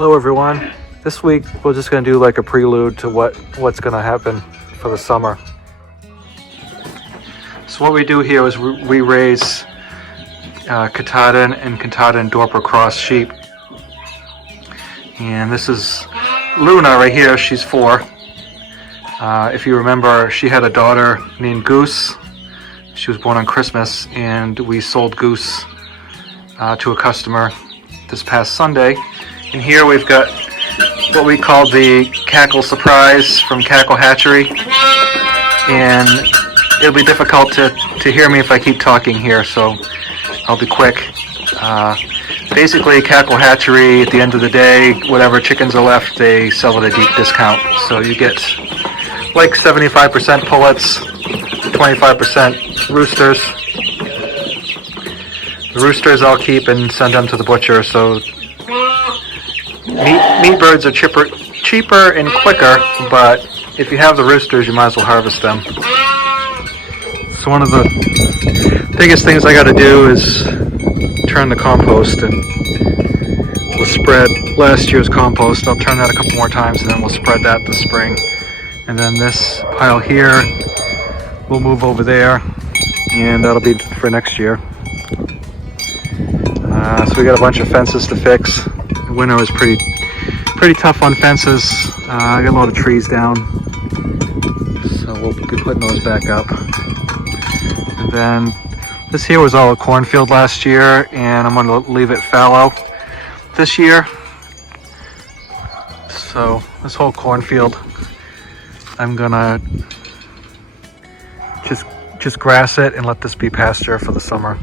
Hello everyone. This week we're just going to do like a prelude to what's going to happen for the summer. So what we do here is we raise Katahdin and Dorper cross sheep. And this is Luna right here. She's 4. If you remember, she had a daughter named Goose. She was born on Christmas, and we sold Goose to a customer this past Sunday. And here we've got what we call the Cackle Surprise from Cackle Hatchery. And it'll be difficult to hear me if I keep talking here, so I'll be quick. Basically, Cackle Hatchery, at the end of the day, whatever chickens are left, they sell at a deep discount. So you get like 75% pullets, 25% roosters. The roosters I'll keep and send them to the butcher, so meat birds are cheaper and quicker, but if you have the roosters, you might as well harvest them. So one of the biggest things I got to do is turn the compost, and we'll spread last year's compost. I'll turn that a couple more times, and then we'll spread that this spring. And then this pile here, we'll move over there, and that'll be for next year. So we got a bunch of fences to fix. The winter was pretty tough on fences. I got a lot of trees down, so we'll be putting those back up. And then this here was all a cornfield last year, and I'm going to leave it fallow this year. So this whole cornfield, I'm gonna just grass it and let this be pasture for the summer.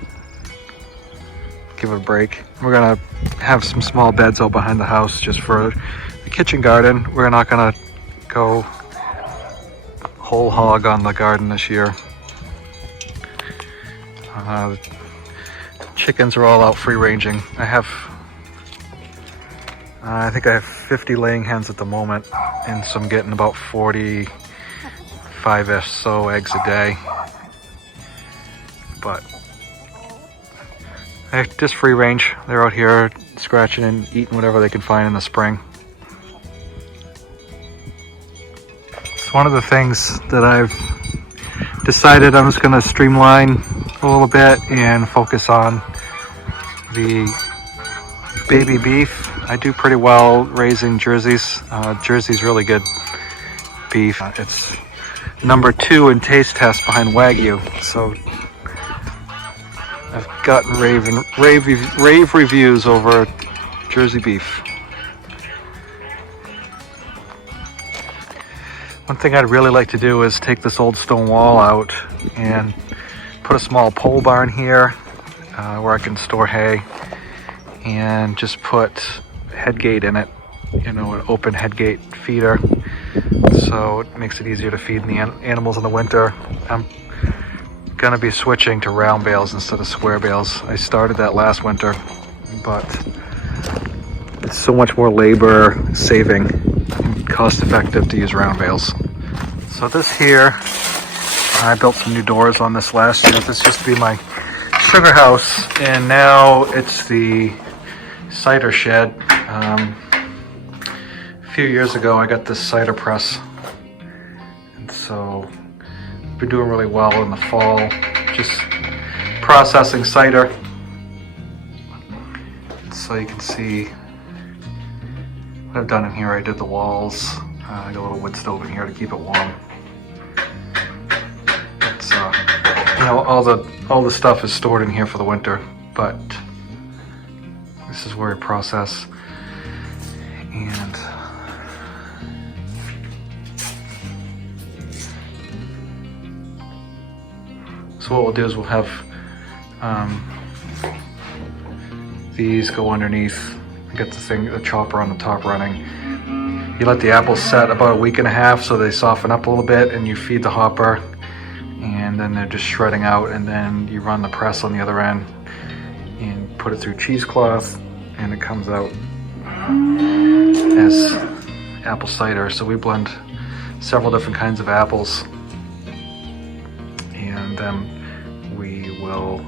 Give it a break. We're gonna have some small beds out behind the house just for the kitchen garden. We're not gonna go whole hog on the garden this year. Chickens are all out free ranging. I think I have 50 laying hens at the moment, and so I'm getting about 45-ish so eggs a day. But they're just free range. They're out here scratching and eating whatever they can find in the spring. It's one of the things that I've decided I'm just going to streamline a little bit and focus on the baby beef. I do pretty well raising Jerseys. Jersey's really good beef. It's number 2 in taste test behind Wagyu. So I've gotten rave reviews over Jersey beef. One thing I'd really like to do is take this old stone wall out and put a small pole barn here where I can store hay, and just put headgate in it, an open headgate feeder, so it makes it easier to feed the animals in the winter. I'm gonna be switching to round bales instead of square bales. I started that last winter, but it's so much more labor saving and cost effective to use round bales. So this here, I built some new doors on this last year. This used to be my sugar house, and now it's the cider shed. A few years ago I got this cider press, and so I've been doing really well in the fall, just processing cider. So you can see what I've done in here. I did the walls. I got a little wood stove in here to keep it warm. It's all the stuff is stored in here for the winter, but this is where I process. And so what we'll do is we'll have these go underneath. Get the chopper on the top running. You let the apples set about a week and a half so they soften up a little bit, and you feed the hopper, and then they're just shredding out, and then you run the press on the other end and put it through cheesecloth, and it comes out as apple cider. So we blend several different kinds of apples, and then we will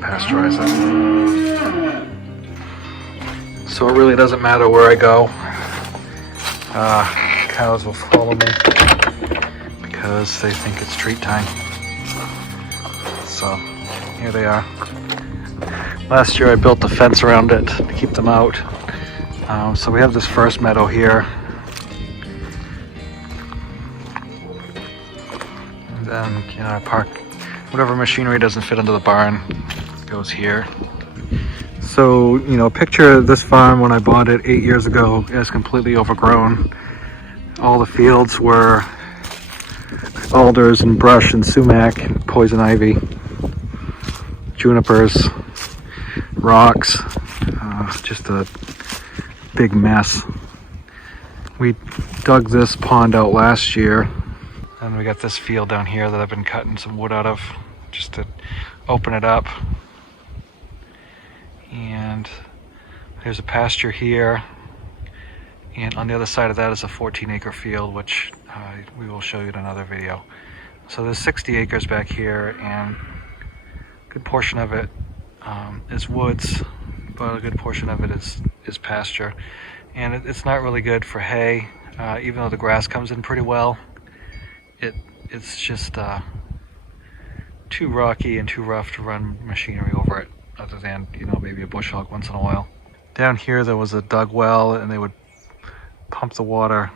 pasteurize it. so it really doesn't matter where I go. Cows will follow me because they think it's treat time. So here they are. Last year I built a fence around it to keep them out. So we have this first meadow here. And then, you know, I park whatever machinery doesn't fit into the barn goes here. So, you know, picture this farm when I bought it 8 years ago is completely overgrown. All the fields were alders and brush and sumac and poison ivy, junipers, rocks, just a big mess. We dug this pond out last year, and we got this field down here that I've been cutting some wood out of just to open it up. And there's a pasture here, and on the other side of that is a 14-acre field, which we will show you in another video. So there's 60 acres back here, and a good portion of it is woods, but a good portion of it is pasture. And it's not really good for hay, even though the grass comes in pretty well. It's just too rocky and too rough to run machinery over it, other than, you know, maybe a bush hog once in a while. Down here there was a dug well, and they would pump the water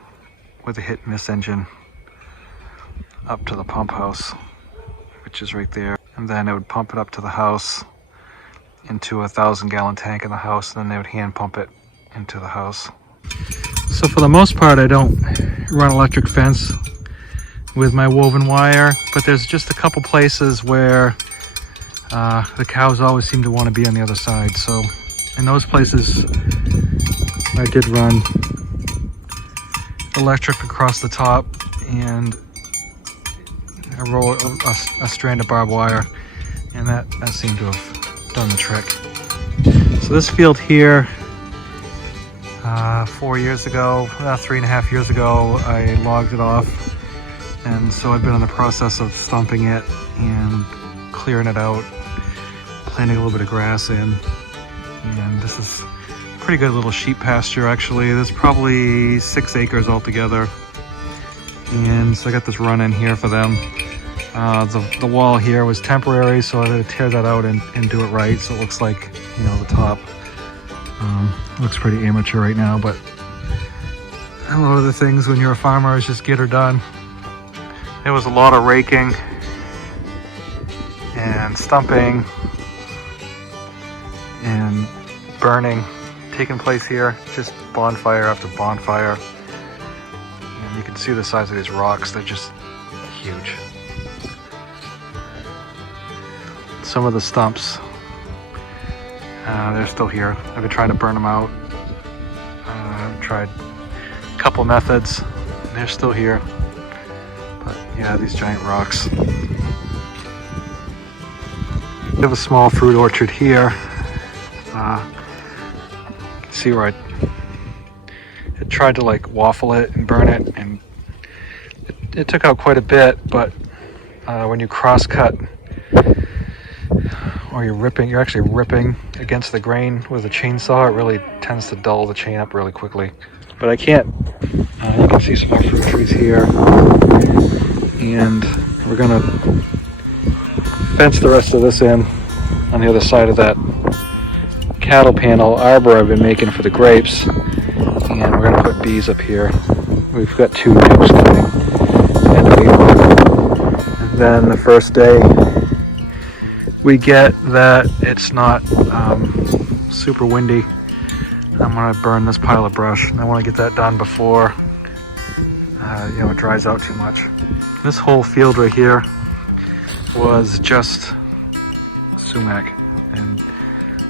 with a hit and miss engine up to the pump house, which is right there. And then it would pump it up to the house into a 1,000-gallon tank in the house, and then they would hand pump it into the house. So for the most part, I don't run electric fence with my woven wire, but there's just a couple places where the cows always seem to want to be on the other side. So in those places, I did run electric across the top and a strand of barbed wire, and that seemed to have done the trick. So this field here, 4 years ago, 3.5 years ago, I logged it off, and so I've been in the process of stumping it and clearing it out, planting a little bit of grass in, and this is a pretty good little sheep pasture actually. There's probably 6 acres altogether, and so I got this run in here for them. The wall here was temporary, so I had to tear that out and do it right, so it looks like, you know, the top looks pretty amateur right now, but a lot of the things when you're a farmer is just get her done. There was a lot of raking and stumping and burning taking place here, just bonfire after bonfire. And you can see the size of these rocks, they're just huge. Some of the stumps, they're still here. I've been trying to burn them out. I've tried a couple methods, and they're still here. But yeah, these giant rocks. We have a small fruit orchard here. You can see where I tried to like waffle it and burn it, and it took out quite a bit, but when you cross cut or you're actually ripping against the grain with a chainsaw, it really tends to dull the chain up really quickly. But I can't, you can see some more fruit trees here, and we're gonna fence the rest of this in on the other side of that cattle panel arbor I've been making for the grapes, and we're gonna put bees up here. We've got 2 chicks coming end of April, and then the first day we get that it's not super windy, I'm gonna burn this pile of brush, and I want to get that done before you know, it dries out too much. This whole field right here was just sumac, and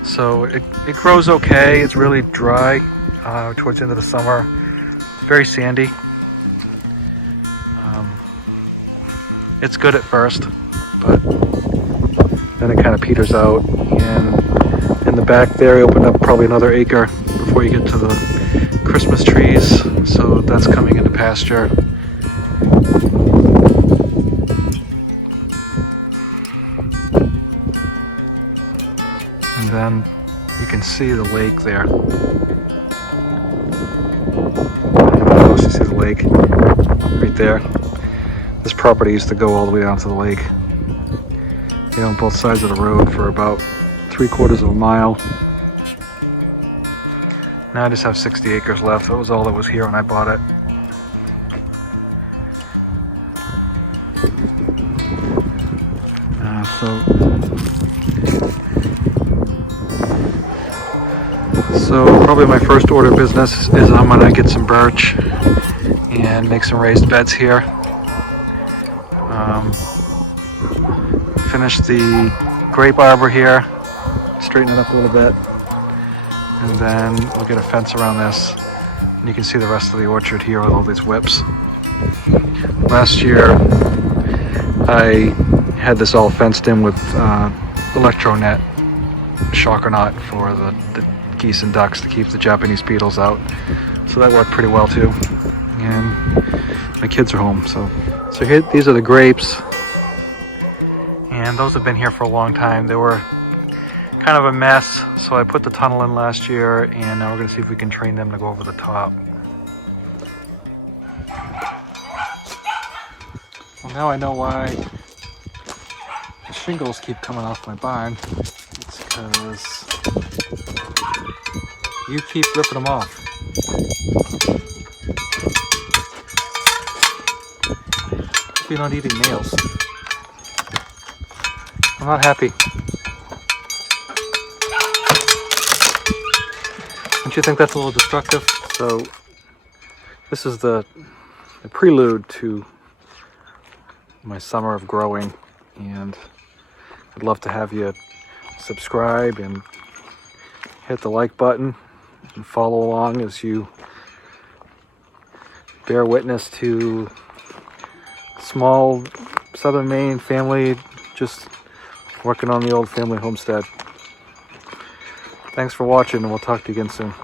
so it grows okay. It's really dry towards the end of the summer. It's very sandy. It's good at first, but then it kind of peters out. And in the back there, I opened up probably another acre before you get to the Christmas trees, so that's coming into pasture. And then you can see the lake there. lake right there. This property used to go all the way down to the lake. They own both sides of the road for about 3/4 of a mile. Now I just have 60 acres left. That was all that was here when I bought it. So probably my first order of business is I'm gonna get some birch and make some raised beds here. Finish the grape arbor here, straighten it up a little bit, and then we'll get a fence around this. And you can see the rest of the orchard here with all these whips. Last year I had this all fenced in with electro net, shocker knot for the geese and ducks to keep the Japanese beetles out. So that worked pretty well too. And my kids are home, so here, these are the grapes. And those have been here for a long time. They were kind of a mess, so I put the tunnel in last year, and now we're gonna see if we can train them to go over the top. Well, now I know why the shingles keep coming off my barn. It's because you keep ripping them off. You're not eating nails. I'm not happy. Don't you think that's a little destructive? So this is the prelude to my summer of growing, and I'd love to have you subscribe and hit the like button and follow along as you bear witness to small southern Maine family just working on the old family homestead. Thanks for watching, and we'll talk to you again soon.